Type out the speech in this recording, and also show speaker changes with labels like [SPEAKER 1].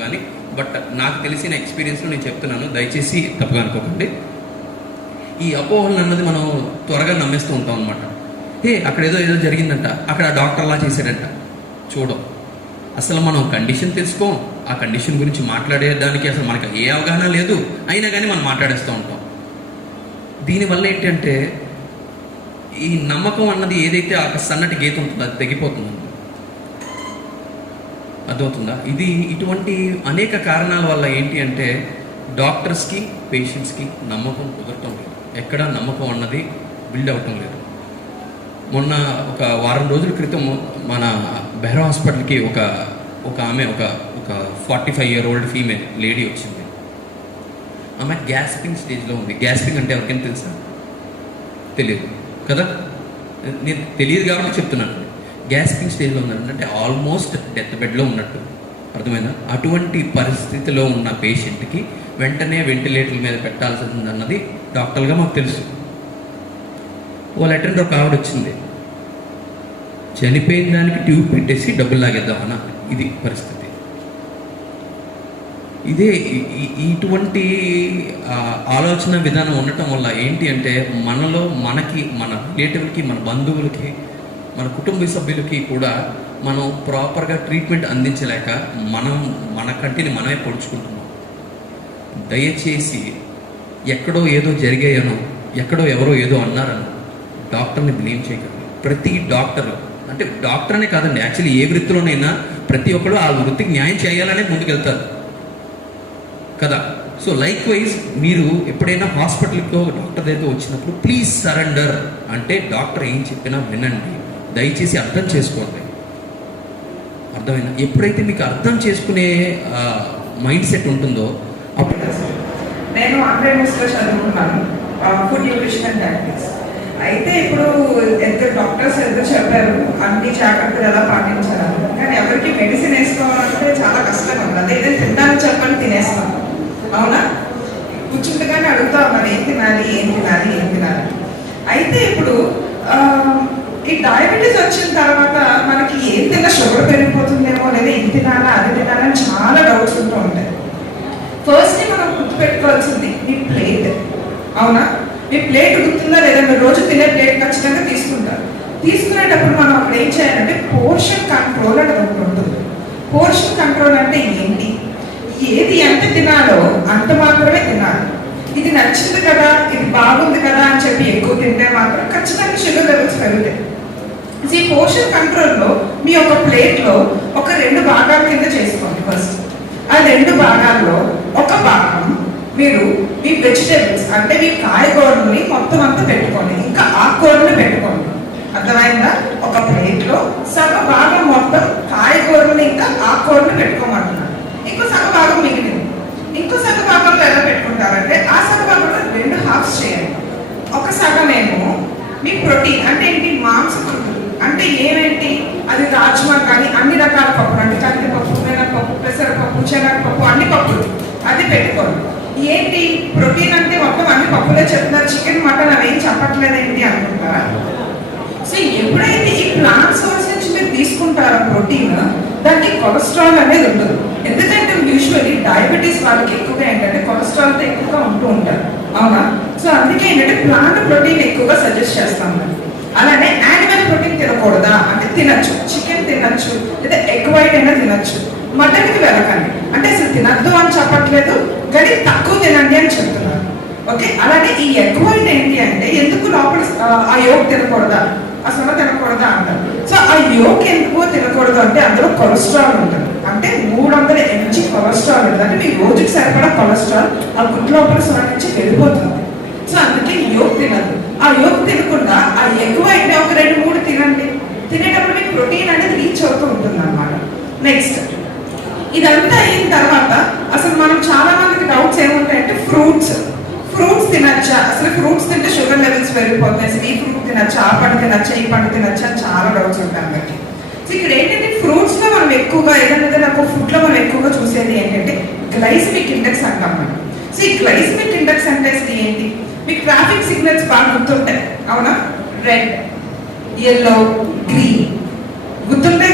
[SPEAKER 1] కానీ బట్ నాకు తెలిసిన ఎక్స్పీరియన్స్లో నేను చెప్తున్నాను. దయచేసి తప్పుగా అనుకోకండి. ఈ అపోహలు అన్నది మనం త్వరగా నమ్మేస్తూ ఉంటాం అనమాట ఏ అక్కడ ఏదో ఏదో జరిగిందంట. అక్కడ ఆ డాక్టర్ అలా చేశాడంట. చూడం అసలు మనం కండిషన్ తెలుసుకోం. ఆ కండిషన్ గురించి మాట్లాడేదానికి అసలు మనకి ఏ అవగాహన లేదు. అయినా కానీ మనం మాట్లాడేస్తూ ఉంటాం. దీనివల్ల ఏంటంటే ఈ నమ్మకం అన్నది ఏదైతే ఆ సన్నటి గీత ఉంటుందో అది తెగిపోతుంది. అర్థమవుతుందా? ఇది ఇటువంటి అనేక కారణాల వల్ల ఏంటి అంటే డాక్టర్స్కి పేషెంట్స్కి నమ్మకం కుదరటం లేదు. ఎక్కడ నమ్మకం అన్నది బిల్డ్ అవటం లేదు. మొన్న ఒక వారం రోజుల క్రితం మన బెహ్రా హాస్పిటల్కి ఒక ఒక ఆమె ఒక ఒక forty five year old female lady వచ్చింది. ఆమె గ్యాస్పింగ్ స్టేజ్లో ఉంది. గ్యాస్పింగ్ అంటే ఎవరికైనా తెలుసా? తెలియదు. కదా? నేను తెలియదు కాబట్టి చెప్తున్నాను. గ్యాస్పింగ్ స్టేజ్లో ఉన్నట్టు అంటే ఆల్మోస్ట్ డెత్ బెడ్లో ఉన్నట్టు. అర్థమైందా? అటువంటి పరిస్థితిలో ఉన్న పేషెంట్కి వెంటనే వెంటిలేటర్ల మీద పెట్టాల్సి ఉందన్నది డాక్టర్గా మాకు తెలుసు. ఓ లెటర్ ఒక ఆవిడ వచ్చింది. చనిపోయిన దానికి ట్యూబ్ పెట్టేసి డబ్బులు లాగేద్దామన్న ఇది పరిస్థితి. ఇదే ఈ- ఇటువంటి ఆలోచన విధానం ఉండటం వల్ల ఏంటి అంటే మనలో మనకి మన రిలేటివ్లకి మన బంధువులకి మన కుటుంబ సభ్యులకి కూడా మనం ప్రాపర్గా ట్రీట్మెంట్ అందించలేక మనం మన కంటిని మనమే పొడుచుకుంటున్నాం. దయచేసి ఎక్కడో ఏదో జరిగాయనో ఎక్కడో ఎవరో ఏదో అన్నారనో డాక్టర్ని బ్లేమ్ చేయకండి. ప్రతి డాక్టర్ అంటే డాక్టర్ అనే కాదండి యాక్చువల్లీ ఏ వృత్తిలోనైనా ప్రతి ఒక్కరు ఆ వృత్తికి న్యాయం చేయాలనే ముందుకెళ్తారు. కదా? సో లైక్ వైజ్ మీరు ఎప్పుడైనా హాస్పిటల్కో డాక్టర్ దగ్గర వచ్చినప్పుడు ప్లీజ్ సరెండర్ అంటే డాక్టర్ ఏం చెప్పినా వినండి. దయచేసి అర్థం చేసుకోండి. అర్థమైనా ఎప్పుడైతే మీకు అర్థం చేసుకునే మైండ్ సెట్ ఉంటుందో అప్పుడు
[SPEAKER 2] నేను ఆంధ్రప్రదేశ్ చదువుకున్నాను. Food nutrition and diabetes. అయితే ఇప్పుడు ఎంత డాక్టర్స్ ఎంత చెప్పారు అన్ని జాగ్రత్తలు ఎలా పాటించాలి కానీ ఎవరికి మెడిసిన్ వేసుకోవాలంటే చాలా కష్టంగా ఉంది. అదే ఏదైనా తింటాను చెప్పని తినేస్తాం. అవునా? కూర్చుంటగానే అడుగుతాం మరి ఏం తినాలి ఏం తినాలి ఏం తినాలి? అయితే ఇప్పుడు ఈ డయాబెటీస్ వచ్చిన తర్వాత మనకి ఏం తిన్నా షుగర్ పెరిగిపోతుందేమో లేదా ఇది తినాలా అది తినాలా చాలా డౌట్స్ ఉంటూ ఉంటాయి. ఫస్ట్ మనం గుర్తుపెట్టుకోవాల్సింది మీ ప్లేట్. అవునా? మీ ప్లేట్ గుర్తుందా లేదా? మీరు రోజు తినే ప్లేట్ ఖచ్చితంగా తీసుకుంటారు. తీసుకునేటప్పుడు మనం అక్కడ ఏం చేయాలంటే పోర్షన్ కంట్రోల్ అనేది ఒకటి ఉంటుంది. పోర్షన్ కంట్రోల్ అంటే ఏంటి? ఏది ఎంత తినాలో అంత మాత్రమే తినాలి. ఇది నచ్చింది కదా ఇది బాగుంది కదా అని చెప్పి ఎక్కువ తింటే మాత్రం ఖచ్చితంగా షుగర్ లెవెల్స్ పెరుగుతాయి. ఈ పోర్షన్ కంట్రోల్లో మీ ఒక ప్లేట్లో ఒక రెండు భాగాల కింద చేసుకోండి ఫస్ట్ ఆ రెండు భాగాల్లో ఒక భాగం మీరు మీ వెజిటేబుల్స్ అంటే మీ కాయగూరల్ని మొత్తం అంతా పెట్టుకోండి. ఇంకా ఆకుకూరలు పెట్టుకోండి. అర్థమైందా? ఒక ప్లేట్లో సగ భాగం మొత్తం కాయగూరలు ఇంకా ఆకుకూరలు పెట్టుకోమంటున్నారు ఇంకో సగ భాగం మిగిలింది. ఇంకో సగ భాగంలో ఎలా పెట్టుకుంటారంటే ఆ సగ భాగంలో రెండు హాఫ్స్ చేయండి. ఒక సగం మీ ప్రోటీన్ అంటే ఏంటి? మాంసం అంటే ఏమేంటి అది రాజ్మా కానీ అన్ని రకాల పప్పులు అంటే కందిపప్పు మినపప్పు పెసరపప్పు శనగపప్పు అన్ని పప్పులు అది పెట్టుకోరు. ఏంటి? ప్రోటీన్ అంటే మొత్తం అన్ని పప్పులే చెప్తున్నారు. చికెన్ మటన్ అవి ఏం చెప్పట్లేదు ఏంటి అనుకుంటారా? సో ఎప్పుడైతే ఈ ప్లాంట్ సోర్స్ నుంచి మీరు తీసుకుంటారో ప్రోటీన్ దానికి కొలెస్ట్రాల్ అనేది ఉండదు. ఎందుకంటే యూజువల్లీ డయాబెటీస్ వాళ్ళకి ఎక్కువగా ఏంటంటే కొలెస్ట్రాల్తో ఎక్కువగా ఉంటూ ఉంటారు. అవునా? సో అందుకే ఏంటంటే ప్లాంట్ ప్రోటీన్ ఎక్కువగా సజెస్ట్ చేస్తాం మనం. అలానే యానిమల్ ప్రోటీన్ తినకూడదా? అంటే తినచ్చు. చికెన్ తినచ్చు. లేదా ఎగ్ వైట్ అయినా తినచ్చు. మటన్కి వెళ్ళకండి. అంటే అసలు తినద్దు అని చెప్పట్లేదు కానీ తక్కువ తినండి అని చెప్తున్నారు. ఓకే? అలాగే ఈ ఎగ్ ఏంటి అంటే ఎందుకు లోపల ఆ, యోగ తినకూడదా? ఆ సొన తినకూడదా అంటారు. సో ఆ యోగ ఎందుకో తినకూడదు అంటే అందులో కొలెస్ట్రాల్ ఉంటుంది. అంటే మూడు వందల ఎంజీ కొలెస్ట్రాల్ ఉంటుంది అంటే మీ రోజుకి సరిపడా కొలెస్ట్రాల్ ఆ గుడ్డు లోపల సొన నుంచి వెళ్ళిపోతుంది. సో అందుకే యోగ తినదు ఆ యోగ తినకుండా ఆ ఎక్కువ అయితే ఒక రెండు మూడు తినండి. తినేటప్పుడు మీకు ప్రోటీన్ అనేది రీచ్ అవుతూ ఉంటుంది అనమాట నెక్స్ట్ ఇదంతా అయిన తర్వాత అసలు మనం చాలా మందికి డౌట్స్ ఏముంటాయంటే ఫ్రూట్స్ ఫ్రూట్స్ తినచ్చా? అసలు ఫ్రూట్స్ తింటే షుగర్ లెవెల్స్ పెరిగిపోతాయి అసలు ఈ ఫ్రూట్ తినచ్చా? ఆ పండు తినచ్చా? ఈ పండు తినచ్చా? చాలా డౌట్స్ ఉంటాయి అందరికి. సో ఇక్కడ ఏంటంటే ఫ్రూట్స్లో మనం ఎక్కువగా ఏదైనా ఏదైనా ఫుడ్లో మనం ఎక్కువగా చూసేది ఏంటంటే గ్లైసిమిక్ ఇండెక్స్ అంటాం మనం. సో ఈ గ్లైసిమిక్ ఇండెక్స్ అంటే అసలు ఏంటి? మీకు ట్రాఫిక్ సిగ్నల్స్ బాగా గుర్తుంటాయి. అవునా? రెడ్ ఎల్లో గ్రీన్ గుర్తుంటాయి